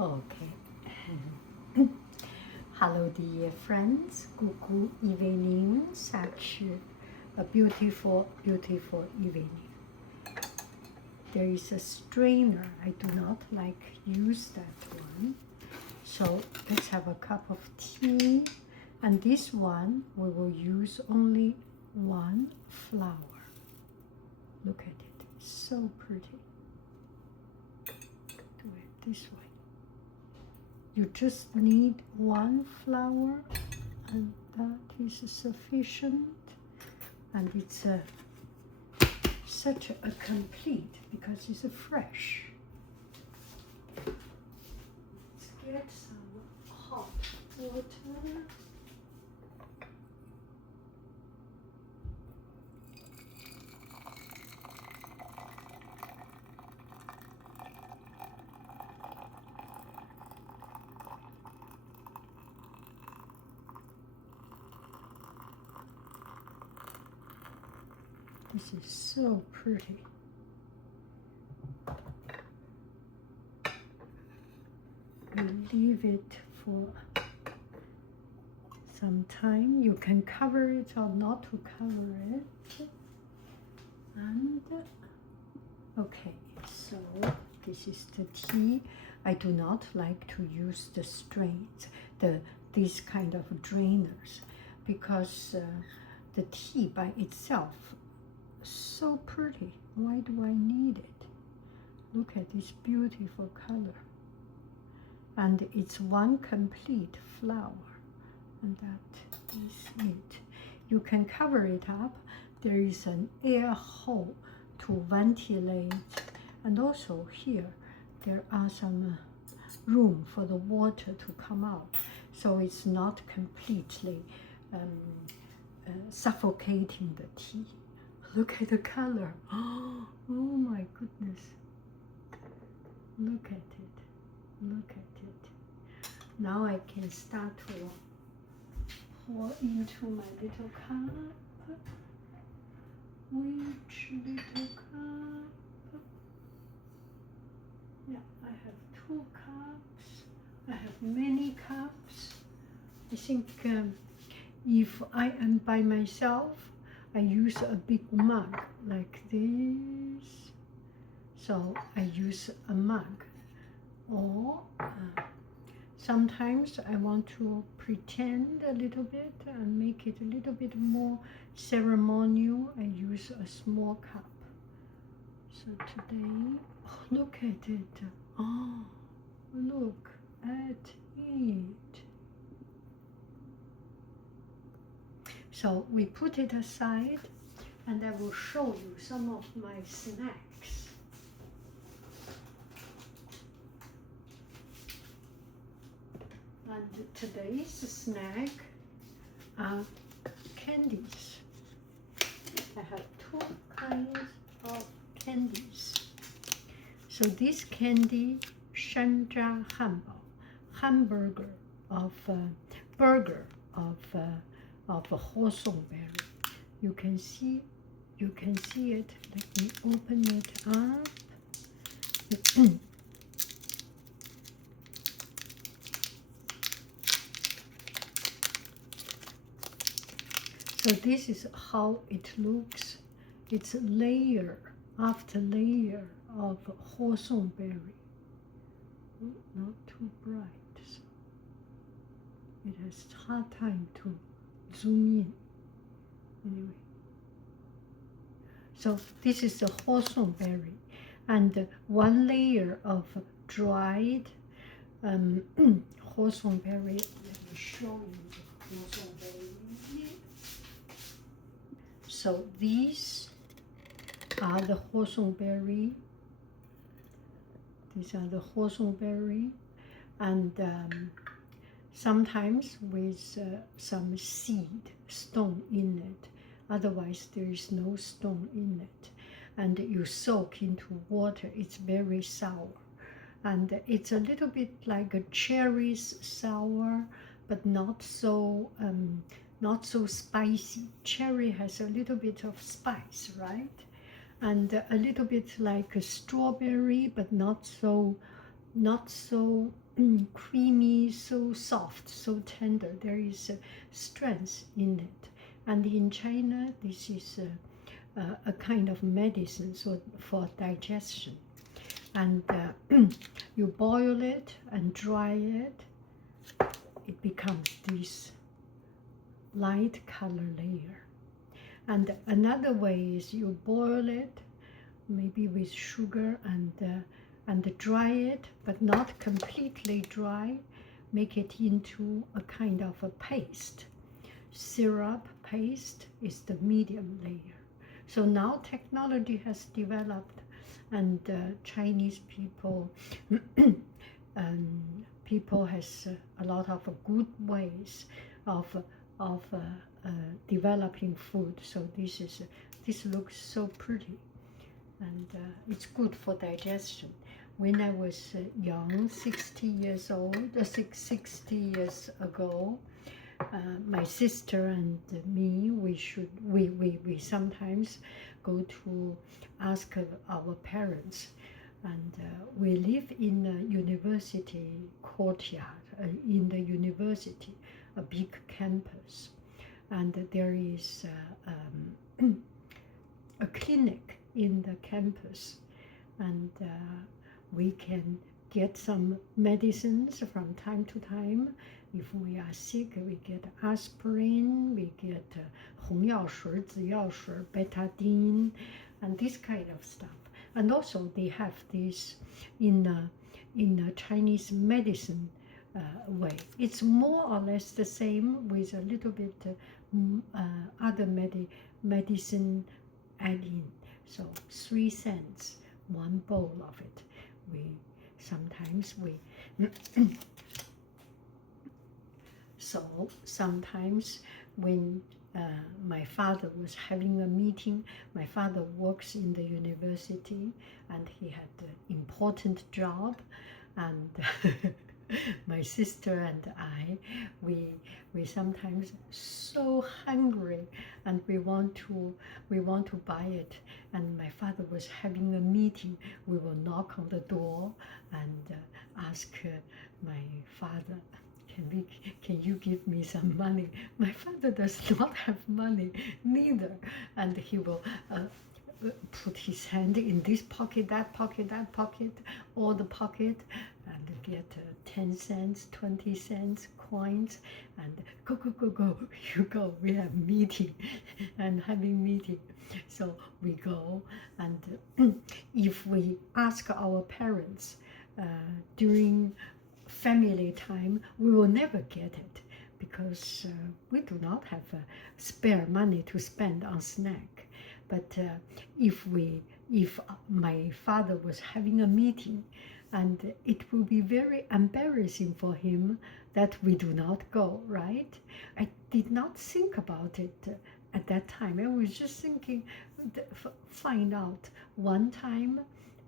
Okay. Hello, dear friends. Good evening. Such a beautiful, beautiful evening. There is a strainer. I do not like use that one. So let's have a cup of tea. And this one, we will use only one flower. Look at it. So pretty. Do it this way. You just need one flower, and that is sufficient. And it's such a complete because it's fresh. Let's get some hot water. This is so pretty. You leave it for some time. You can cover it or not to cover it. And okay, so this is the tea. I do not like to use the strains, these kind of drainers, because the tea by itself so pretty. Why do I need it? Look at this beautiful color. And it's one complete flower. And that is it. You can cover it up. There is an air hole to ventilate. And also here, there are some room for the water to come out. So it's not completely suffocating the tea. Look at the color. Oh my goodness. Look at it. Look at it. Now I can start to pour into my little cup. Which little cup? Yeah, I have 2 cups. I have many cups. I think if I am by myself, I use a big mug like this. So I use a mug. Or sometimes I want to pretend a little bit and make it a little bit more ceremonial. I use a small cup. So today, oh, look at it. Oh, look at it. So we put it aside, and I will show you some of my snacks. And today's snack are candies. I have 2 kinds of candies. So this candy, 山楂汉堡, hamburger of burger of Hawthorn berry. You can see it. Let me open it up. So this is how it looks. It's layer after layer of Hawthorn berry. Not too bright. So it has hard time to zoom in. Anyway. So this is the Hawthorn berry, and 1 layer of dried Hawthorn berry. Let me show you the Hawthorn berry. So these are the Hawthorn berry. These are the Hawthorn berry, and sometimes with some seed stone in it. Otherwise, there is no stone in it. And you soak into water. It's very sour, and it's a little bit like a cherries sour, but not so spicy. Cherry has a little bit of spice, right? And a little bit like a strawberry, but not so creamy, so soft, so tender. There is strength in it. And in China, this is a kind of medicine for digestion. And you boil it and dry it. It becomes this light color layer. And another way is you boil it, maybe with sugar, and dry it, but not completely dry. Make it into a kind of a paste. Syrup paste is the medium layer. So now technology has developed, and Chinese people people has a lot of good ways of developing food. So this looks so pretty, and it's good for digestion. When I was young, 60 years old, 60 years ago, my sister and me, we sometimes go to ask our parents, and we live in a university courtyard, in the university, a big campus, and there is a clinic in the campus, and we can get some medicines from time to time. If we are sick, we get aspirin, we get 红药水, 紫药水, betadine, and this kind of stuff. And also they have this in a Chinese medicine way. It's more or less the same with a little bit other medicine add in. So 3 cents, 1 bowl of it. So sometimes when my father was having a meeting, my father works in the university, and he had an important job, and my sister and I, we sometimes so hungry, and we want to buy it, and my father was having a meeting. We will knock on the door and ask my father, can you give me some money? My father does not have money neither, and he will put his hand in this pocket, that pocket, all the pocket, and get 10 cents, 20 cents coins, and go, you go, we have meeting, and having meeting. So we go, and if we ask our parents during family time, we will never get it, because we do not have spare money to spend on snack. But if my father was having a meeting, and it will be very embarrassing for him that we do not go, right? I did not think about it at that time. I was just thinking, find out. One time,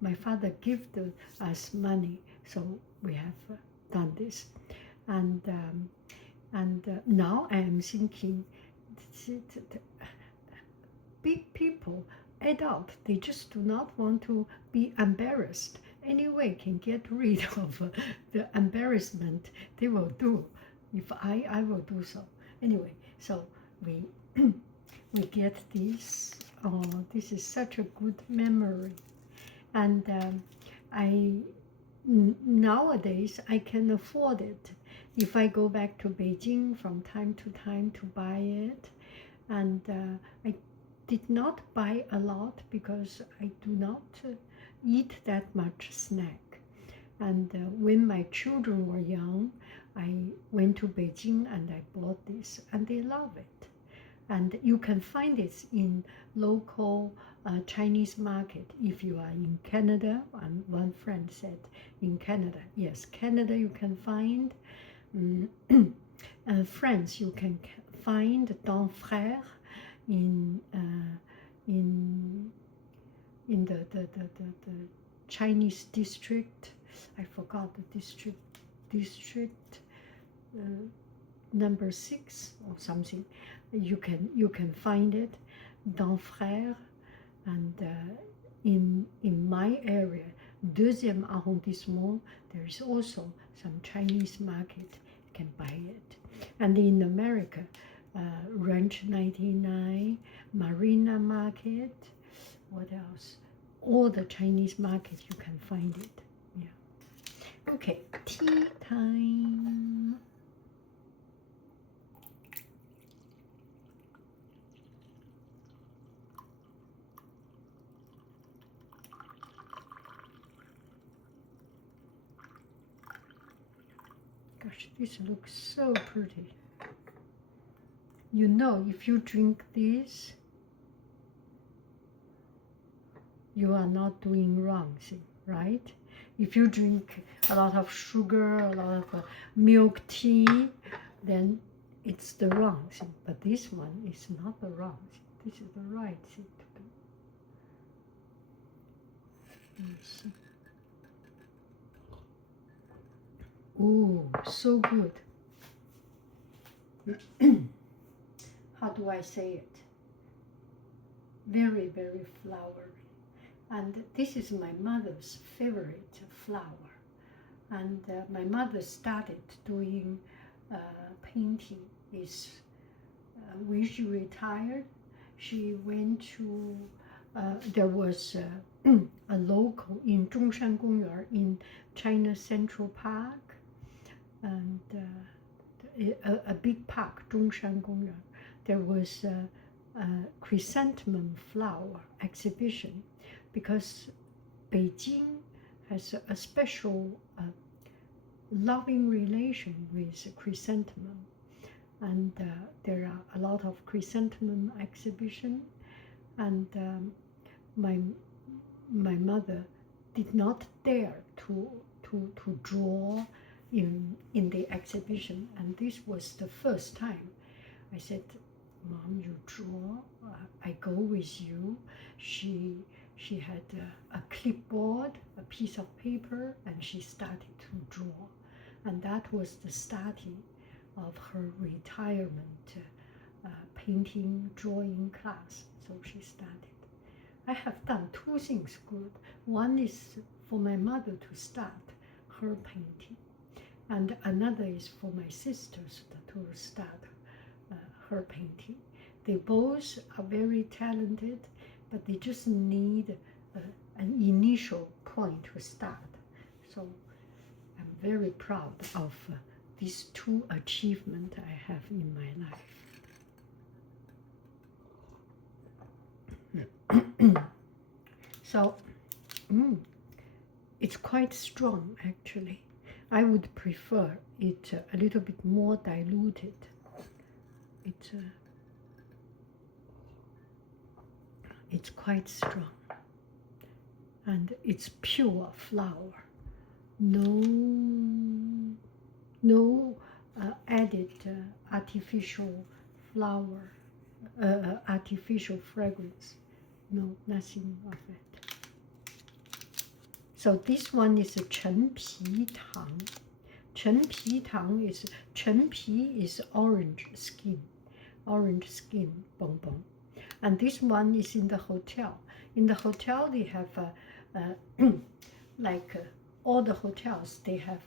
my father gifted us money, so we have done this, and now I am thinking, big people, adult, they just do not want to be embarrassed. Anyway, can get rid of the embarrassment, they will do. If I will do so. Anyway, so we we get this. Oh, this is such a good memory, and nowadays I can afford it. If I go back to Beijing from time to time to buy it, and I did not buy a lot because I do not eat that much snack. And when my children were young, I went to Beijing and I bought this, and they love it. And you can find it in local Chinese market. If you are in Canada, and one friend said in Canada, yes, Canada you can find. France you can find Don Frère in the Chinese district. I forgot the district number 6 or something. You can find it, Don Frère, and in my area deuxième arrondissement, there is also some Chinese market. You can buy it. And in America, Ranch 99, Marina Market, what else? All the Chinese market, you can find it. Yeah. Okay, tea time. Gosh, this looks so pretty. You know, if you drink this, you are not doing wrong thing, right? If you drink a lot of sugar, a lot of milk tea, then it's the wrong thing. But this one is not the wrong thing. This is the right thing to do. Let's see. Ooh, so good. How do I say it? Very, very flowery. And this is my mother's favorite flower. And my mother started doing painting when she retired. She went to, there was a local in Zhongshan Gongyuan in China Central Park, and a big park, Zhongshan Gongyuan. There was a chrysanthemum flower exhibition, because Beijing has a special loving relation with chrysanthemum, and there are a lot of chrysanthemum exhibition, and my mother did not dare to draw in the exhibition, and this was the first time. I said, "Mom, you draw, I go with you." She had a clipboard, a piece of paper, and she started to draw. And that was the starting of her retirement painting, drawing class. So she started. I have done two things good. One is for my mother to start her painting, and another is for my sisters to start her painting. They both are very talented, but they just need an initial point to start. So I'm very proud of these two achievements I have in my life. So it's quite strong, actually. I would prefer it a little bit more diluted. It's quite strong, and it's pure flower. No added artificial flower, artificial fragrance. No, nothing of it. So this one is a 陈皮糖. 陈皮糖is, 陈皮 is orange skin bonbon. And this one is in the hotel. In the hotel, they have like all the hotels, they have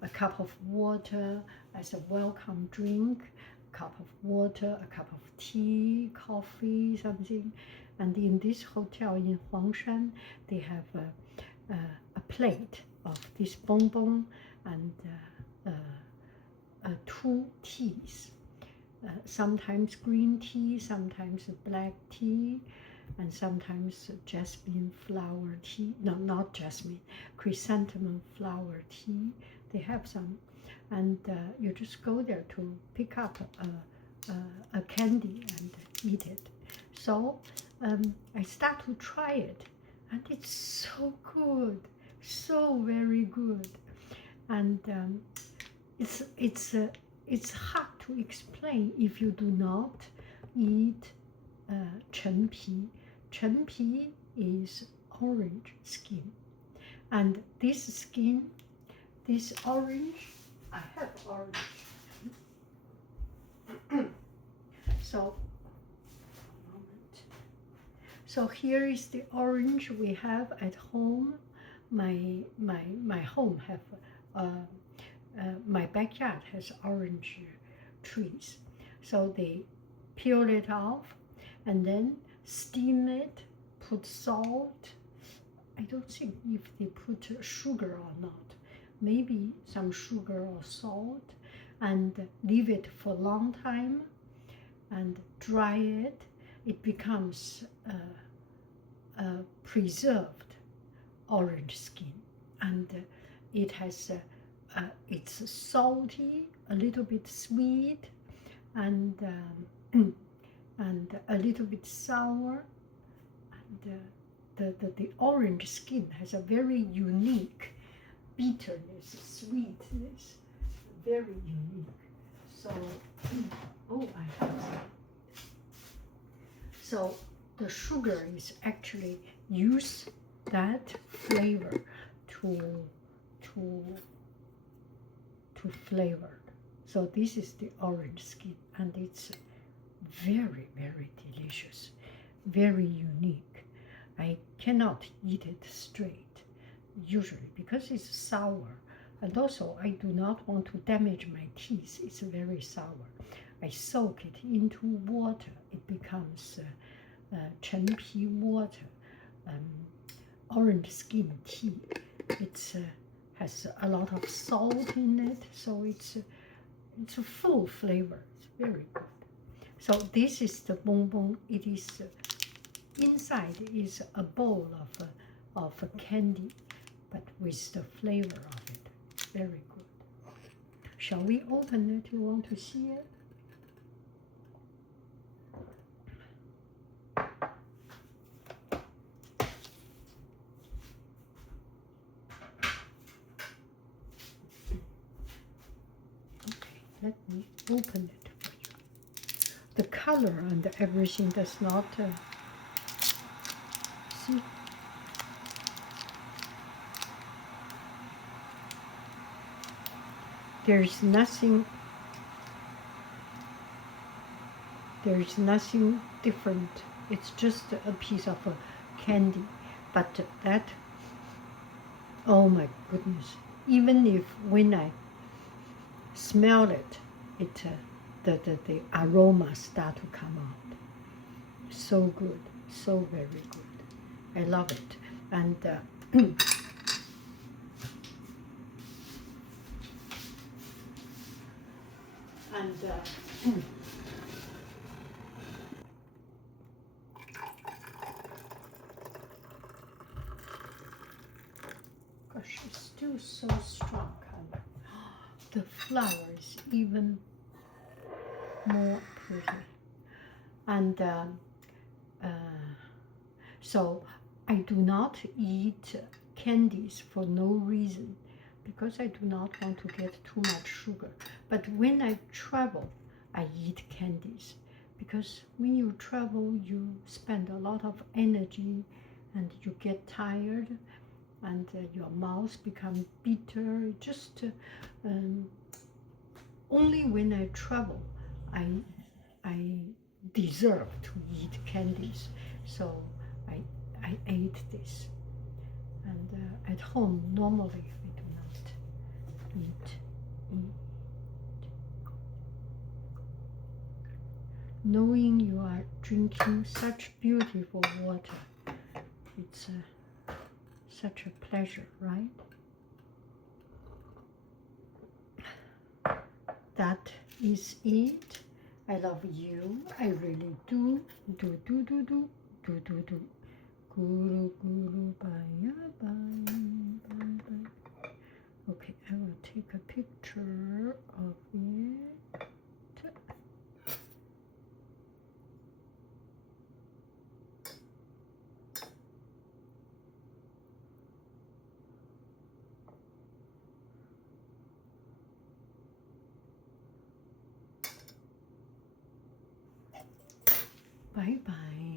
a cup of water as a welcome drink, a cup of water, a cup of tea, coffee, something. And in this hotel in Huangshan, they have a plate of this bonbon and two teas. Sometimes green tea, sometimes black tea, and sometimes jasmine flower tea. No, not jasmine, chrysanthemum flower tea. They have some, and you just go there to pick up a candy and eat it. So I start to try it, and it's so good, so very good, and it's hard to explain if you do not eat 陈皮. 陈皮 is orange skin, and this skin, this orange, I have orange. So here is the orange we have at home. my home have my backyard has orange trees, so they peel it off and then steam it, put salt. I don't think if they put sugar or not, maybe some sugar or salt, and leave it for a long time and dry it. It becomes preserved orange skin, and it has it's salty, a little bit sweet, and and a little bit sour, and the orange skin has a very unique bitterness, sweetness, very unique. So, oh, I have some. So the sugar is actually use that flavor to flavor. So this is the orange skin, and it's very, very delicious, very unique. I cannot eat it straight, usually, because it's sour. And also, I do not want to damage my teeth. It's very sour. I soak it into water. It becomes 陈皮 water, orange skin tea. It's has a lot of salt in it, so it's a full flavor. It's very good. So this is the bonbon. It is inside is a bowl of a candy, but with the flavor of it. Very good. Shall we open it? You want to see it? Okay, let me open it for you. The color and everything does not see. There's nothing different. It's just a piece of candy, but that, oh my goodness, even if when I smell it, the aroma start to come out. So good, so very good. I love it. And gosh, it's still so strong color. The flower is even more pretty. And so I do not eat candies for no reason, because I do not want to get too much sugar. But when I travel, I eat candies, because when you travel, you spend a lot of energy and you get tired, and your mouth becomes bitter. Just only when I travel, I deserve to eat candies. So I ate this, and at home normally I do not eat. Knowing you are drinking such beautiful water, it's such a pleasure, right? That is it. I love you. I really do. Do. Guru guru bye bye. Okay, I will take a picture of it. Bye bye.